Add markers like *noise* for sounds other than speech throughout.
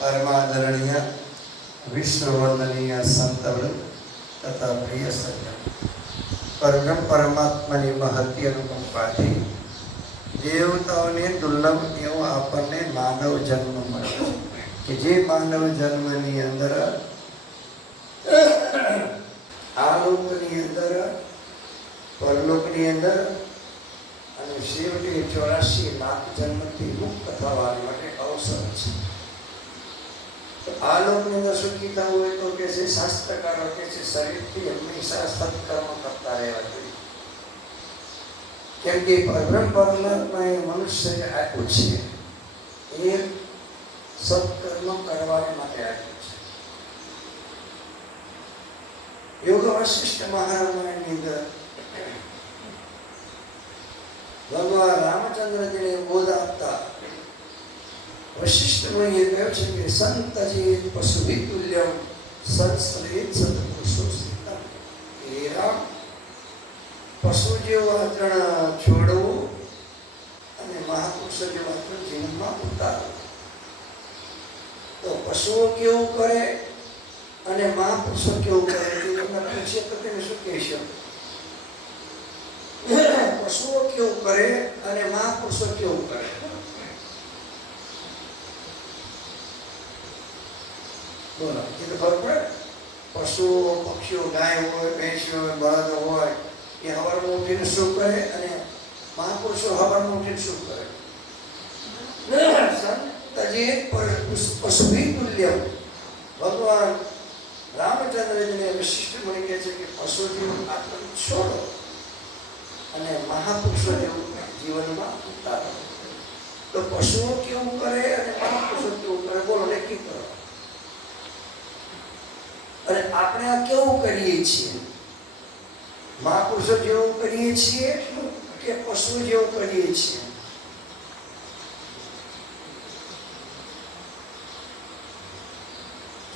પરમાદરણીય વિશ્વવંદનીય સંતવૃંદ તથા પ્રિય સજ્જન પરબ્રહ્મ પરમાત્માની મહત્ય અનુકંપાથી દેવતાઓને દુર્લભ એવો આપણને માનવ જન્મ મળ્યો કે જે માનવ જન્મની અંદર આ લોકની અંદર, પરલોકની અંદર અને છેવટે ચોરાશી લાખ જન્મથી મુક્ત થવા માટે અવસર છે. આ લોકની અંદર શું થવું હોય તો કે છે શાસ્ત્રકારો કે છે શરીરથી હંમેશા સત્કર્મ કરતા રહેવા જોઈએ. કેમ કે પરબ્રહ્મ પરમાત્માએ મનુષ્યને આપ્યું છે. એ સત્કર્મ કરવા માટે આપ્યું છે યોગ વશિષ્ઠ મહારામાયણની અંદર ભગવાન રામચંદ્રજીને બોધ આપતા વશિષ્ઠ મુનિએ કહ્યું છે કે સંતજી પશુ તુલ્યમ સંસ્કૃત સ્થિતમ હે રામ પશુ જેવું આચરણ છોડવું અને મહાપુરુષો જેવું આચરણ જીવનમાં ઉતારવું તો પશુઓ કેવું કરે અને મહાપુરુષો કેવું કરે તે તેને શું તો તમે પશુઓ કેવું કરે અને મહાપુરુષો કેવું કરે બોલો એ તો ખબર પડે પશુઓ પક્ષીઓ ગાય હોય ભેંસી હોય બળદ હોય એ હવારમાં ઉઠીને શું કરે અને મહાપુરુષો હવારમાં ઉઠીને શું કરે પર પશુભી તુલ્ય ભગવાન રામચંદ્રજીને વિશિષ્ટ મળી કહે છે કે પશુ આત્મ છોડો અને મહાપુરુષો જેવું જીવનમાં ઉતારો. તો પશુઓ કેવું કરે અને મહાપુરુષો કેવું કરે? બોલો, નક્કી કરો. અને આપણે આ કેવું કરીએ છીએ? મહાપુરુષો જેવું કરીએ છીએ કે પશુ જેવું કરીએ છીએ?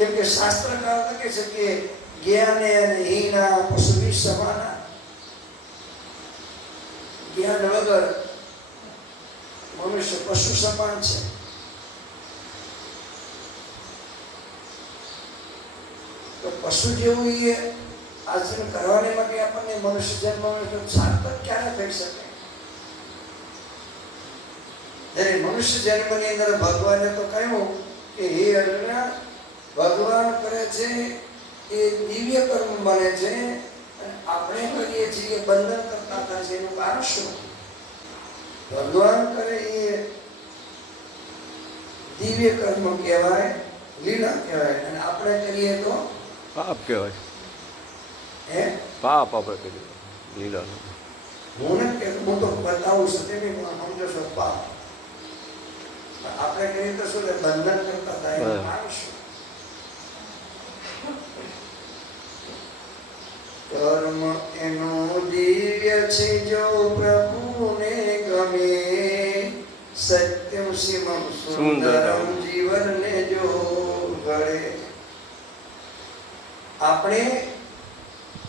કેમ કે શાસ્ત્રકાર તો છે કે જ્ઞાને અને હીના પશુની સમાના. જ્ઞાન વગર મનુષ્ય પશુ સમાન છે. તો પશુ જેવું એ આચરણ કરવાને માટે આપણને મનુષ્ય જન્મ સાર્થક ક્યારે થઈ શકે? જ્યારે મનુષ્ય જન્મની અંદર ભગવાને તો કહ્યું કે હે અર્જુન ભગવાન કરે છે એ દિવ્ય કર્મ બને છે અને આપણે કરીએ છીએ બંધન કરતા થાય છે એનું કારણ શું? ભગવાન કરે એ દિવ્ય કર્મ કહેવાય લીલા કહેવાય અને આપણે કરીએ તો? પાપ કહેવાય. હે? પાપ આપણે કરીએ. લીલા હું ને કે હું તો બતાવું છું તે બી સમજો છો પાપ. આપણે કરીએ તો શું બંધન કરતા થાય એનું બરાબર. કારણ શું કર્મ એનું દિવ્ય છે જો પ્રભુને ગમે. સત્યમ શિવમ સુંદરમ જીવનને જો ગળે આપણે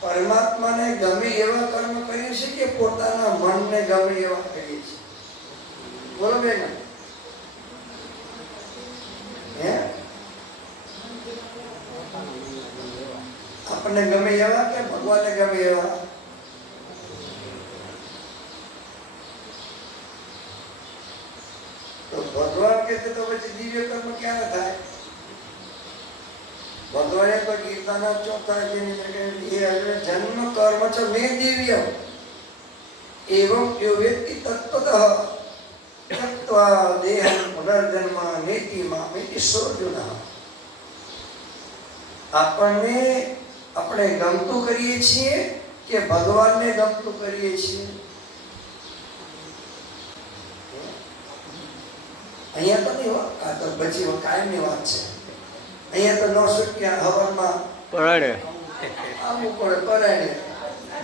પરમાત્માને ગમે એવા કર્મ કરીએ છીએ કે પોતાના મનને ગમે એવા કરીએ છીએ? બોલો બેન. હે? આપણને ગમે એવા કે ભગવાનને ગમે એવા? તો ભગવાન કે છે તો પછી દિવ્ય કર્મ ક્યારે થાય? ભગવાને તો ગીતાના ચોથા અધ્યાયની "એ અર્જુન જન્મ કર્મ ચ મે દિવ્ય. એવમ યો વેત્તિ તત્વતઃ તત્વા દેહ પુનર્જન્મ નેતિ ઈશ્વર આપણને આપણે ગમતું કરીએ છીએ કે ભગવાનને ગમતું કરીએ છીએ? અહીંયા તો નહીં વાત આ તો પછી કાયમની વાત છે. અહીંયા તો નો છૂટ્યા હવનમાં પરાણે. આવું પડે પરાયણે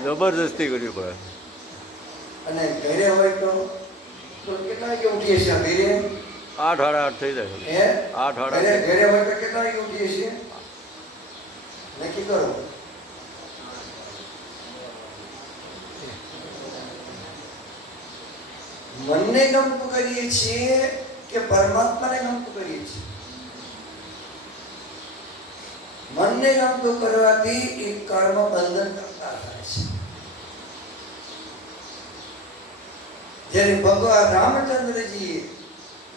જબરજસ્તી કરવી પડે અને ઘરે હોય તો તો કેટલા વાગે ઉઠીએ છીએ ઘરે? આઠ સાડા આઠ થઈ જાય. આઠ સાડા. ઘરે હોય તો કેટલા વાગે ઉઠીએ છીએ? નક્કી કરો. મનને ગમતું કરીએ છીએ કે પરમાત્માને ગમતું કરીએ છીએ? મનને ગમતું કરવાથી એ કર્મ બંધન કરતા થાય છે. જ્યારે ભગવાન રામચંદ્રજીએ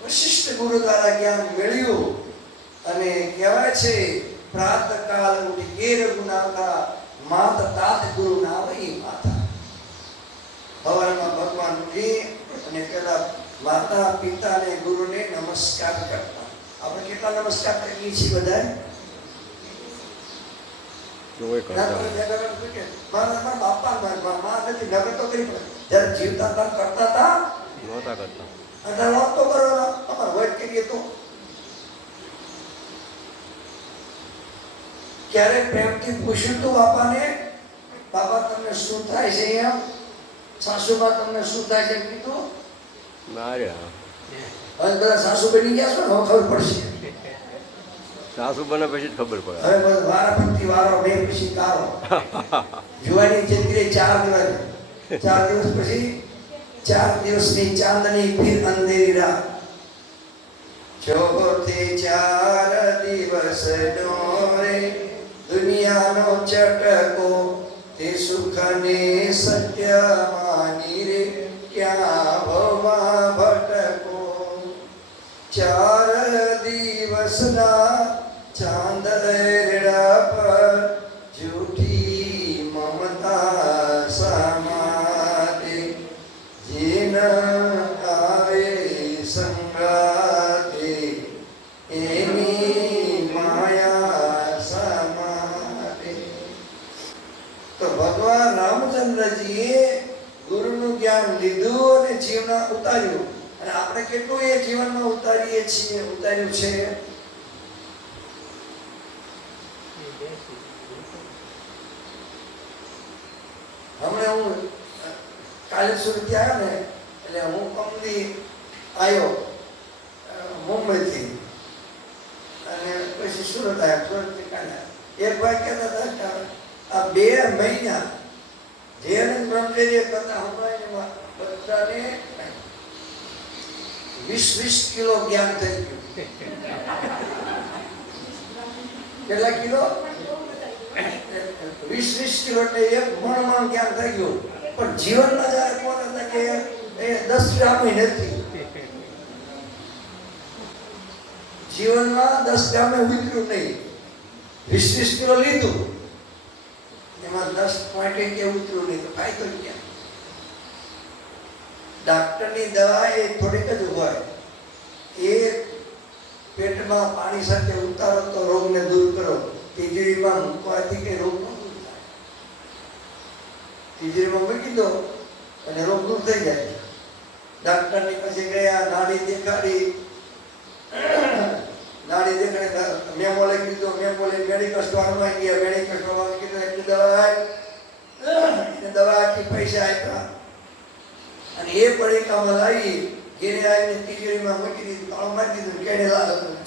વશિષ્ઠ ગુરુ દ્વારા જ્ઞાન મેળ્યું અને કહેવાય છે ઉઠી ઘેર ગુનાતા માત તાત ગુરુ નામ વહી માતા. હવારમાં ભગવાન ઉઠી અને પેલા માતા પિતા અને ગુરુને નમસ્કાર કરતા. આપણે કેટલા નમસ્કાર કરીએ છીએ બધા મારા બાપા મા નથી નગર તો કરી જ્યારે જીવતા હતા કરતા હતા? નહોતા કરતા. અને વાત તો કરો અમારે વટ કરીએ તો ક્યારે પ્રેમથી પૂછ્યું તું બાપાને બાપા તમને શું થાય છે એમ? સાસુબા તમને શું થાય છે? કીધું. હવે બધા સાસુ બની ગયા છો ને ખબર પડશે. સાસુ બને પછી ખબર પડે. હવે બધું વારા પરથી વારો બે પછી કારો *laughs* જુવાની જિંદગી ચાર દિવસ. ચાર દિવસ પછી ચાર દિવસની ચાંદની ફીર અંધેરી રાત. ચોથી ચાર દિવસ નો રે દુનિયાનો ચટકો તે સુખને સત્ય માની રે ક્યાં ભવા ભટકો ચાર દિવસના ચાંદ રેડા જીવનમાં ઉતાર્યું. અને આપણે કેટલું એ જીવનમાં ઉતારીએ છીએ, ઉતાર્યું છે? હમણાં હું કાલે સુરતથી આવ્યો ને, એટલે હું કંપની આવ્યો મુંબઈથી. અને પછી સુરત આવ્યો, સુરતથી એક ભાઈ કહેતા હતા આ બે મહિના ધ્યાન બ્રહ્મચર્ય કરતા હમણાં એમાં બધાને વીસ વીસ કિલો જ્ઞાન થઈ ગયું. કેટલા કિલો? વીસ વીસ કિલો એટલે એક મણ મણ જ્ઞાન થઈ ગયું. પણ જીવનમાં જ્યારે કોણ હતા કે એ દસ ગ્રામ નથી. જીવનમાં દસ ગ્રામે ઉતર્યું નહીં. વીસ વીસ કિલો લીધું. એમાં દસ પોઈન્ટ કે ઉતર્યું નહીં તો ફાયદો ક્યાં? ડાક્ટરની દવા એ થોડીક જ હોય. એ પેટમાં પાણી સાથે ઉતારો તો રોગને દૂર કરો. તિજોરીમાં મૂકવાથી કે રોગ દૂર થાય. તિજોરીમાં મૂકી દો અને રોગ દૂર થઈ જાય. ડાક્ટરની પાસે ગયા, નાડી દેખાડી. નાડી દેખાય મેમો લઈ દીધો મેમો લઈ મેડિકલ સ્ટોરમાં ગયા. મેડિકલ સ્ટોરમાં કીધું, એટલી દવા આપી. દવા આપી, પૈસા આપ્યા. અને એ પણ એક આમાં લાવી, ઘેરે આવીને તિજોરીમાં મૂકી દીધું, તાળો મારી દીધું કેડે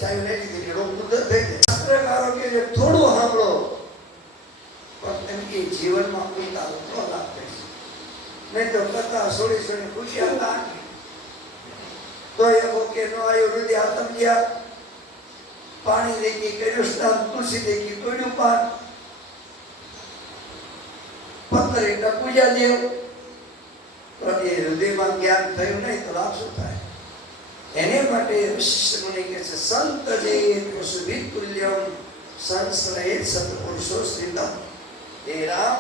ચાવી લઈ દીધી એટલે રોગ દૂર થઈ જાય શાસ્ત્રકારો કે થોડું સાંભળો. પણ એમ કે, જીવનમાં કોઈ તારો તો લાભ થશે નહીં તો કરતા સોળી સોળી પૂછ્યા હતા તો એ કે, નો આવ્યો હૃદય આતમ ગયા પાણી દેખી, કર્યું સ્નાન, તુલસી દેખી, તોડ્યું પાન. પથ્થર એટલે પૂજા દેવ, તો હૃદયમાં જ્ઞાન થયું નહીં તો લાભ શું થાય એને માટે વિશિષ્ટ મુનિ કહે છે, સંત જે સુભિત તુલ્યમ સંશ્રય સત્પુરુષો શ્રીતમ. એ રામ,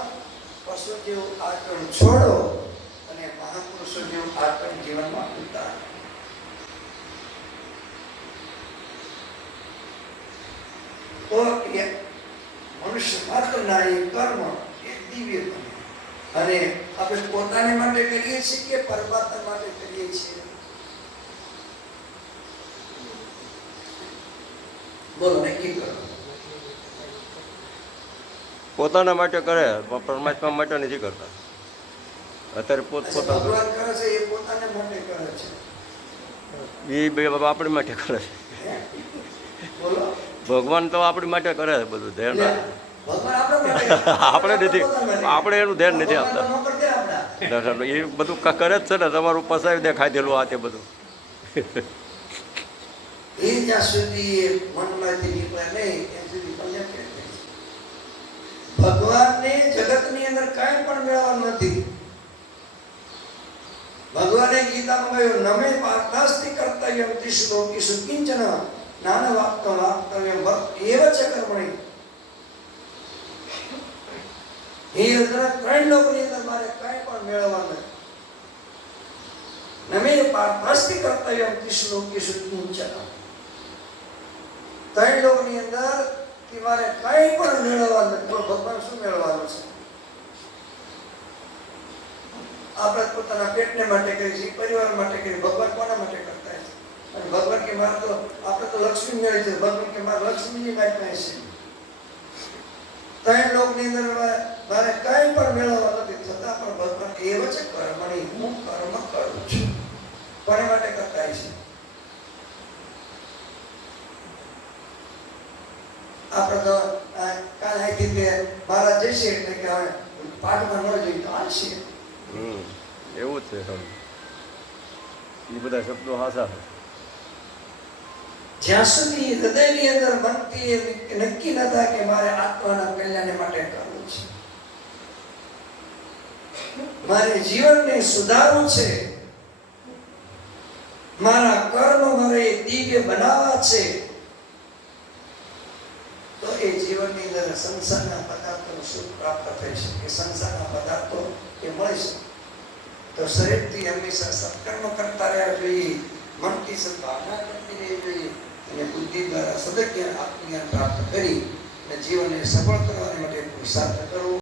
પશુ જેવું આચરણ છોડો અને મહાપુરુષો જેવું આચરણ જીવનમાં ઉતારો. તો એ મનુષ્ય માત્રના એ કર્મ એ દિવ્ય બને અને આપણે પોતાને માટે કરીએ છીએ કે પરમાત્મા માટે કરીએ છીએ? બોલો નક્કી કરો. પોતાના માટે કરે પણ પરમાત્મા માટે નથી કરતા. અત્યારે પોત પોતા ભગવાન કરે છે એ પોતાને માટે કરે છે. એ બે આપણી માટે કરે છે. ભગવાન તો આપણી માટે કરે છે બધું ધ્યાન *laughs* આપણા નથી. આપણે એનું ધ્યાન નથી આપતા. એ બધું કરે જ છે ને તમારું પસાવી દે ખાધેલું આ તે બધું. એ જ્યાં સુધી મનમાંથી નીકળે નહીં ત્યાં સુધી કલ્યાણ કેમ થાય છે? ભગવાનને જગતની અંદર કાંઈ પણ મેળવવાનું નથી. ભગવાને ગીતામાં કહ્યું નમે પાર્થાસ્તિ કરતા ત્રિશ્લોકીષુ કિંચન નાના વાક્ય વાક્તવ્યમ વર્ત એવ ચ કર્મણી હે અર્જુન ત્રણ લોકની અંદર મારે કાંઈ પણ મેળવવાનું નથી નમે પાર્થાસ્તિ કર્તવ્યમ ત્રિશ્લોકીષુ કિંચન ત્રણ લોકની અંદર કે મારે કાંઈ પણ મેળવવાનું નથી પણ ભગવાન શું મેળવવાનું છે આપણે પોતાના પેટને માટે કરીએ છીએ પરિવાર માટે કરીએ ભગવાન કોના માટે કરતા છે? અને ભગવાન કે મારે તો આપણે તો લક્ષ્મી મેળવી છે ભગવાન કે મારે લક્ષ્મીની મારી પાસે ત્રણ લોકની અંદર મારે મારે પણ મેળવવા નથી, છતાં પણ ભગવાન એવ છે કર્મણી હું કર્મ કરું છું. કોને માટે કરતા છે? આપણે તો કાલ અહીંથી કે મહારાજ જશે એટલે કે હવે પાઠમાં ન જોઈ તો હાલશે એવું છે એ બધા શબ્દો હાસા છે. જ્યાં સુધી હૃદયની અંદર ભક્તિ નક્કી ન થાય કે મારે આત્માના કલ્યાણ માટે કરવું છે. મારે જીવનને સુધારવું છે. મારા કર્મ મારે દિવ્ય બનાવવા છે. તો એ જીવનની અંદર સંસારના પદાર્થો સુખ પ્રાપ્ત થઈ શકે. સંસારના પદાર્થો એ મળી શકે. તો શરીરથી હંમેશા સત્કર્મ કરતા રહેવા જોઈએ. મનથી સદભાવના કરતી રહેવી જોઈએ. અને બુદ્ધિ દ્વારા સદજ્ઞાન આત્મજ્ઞાન પ્રાપ્ત કરી અને જીવનને સફળ કરવા માટે પુરુષાર્થ કરવો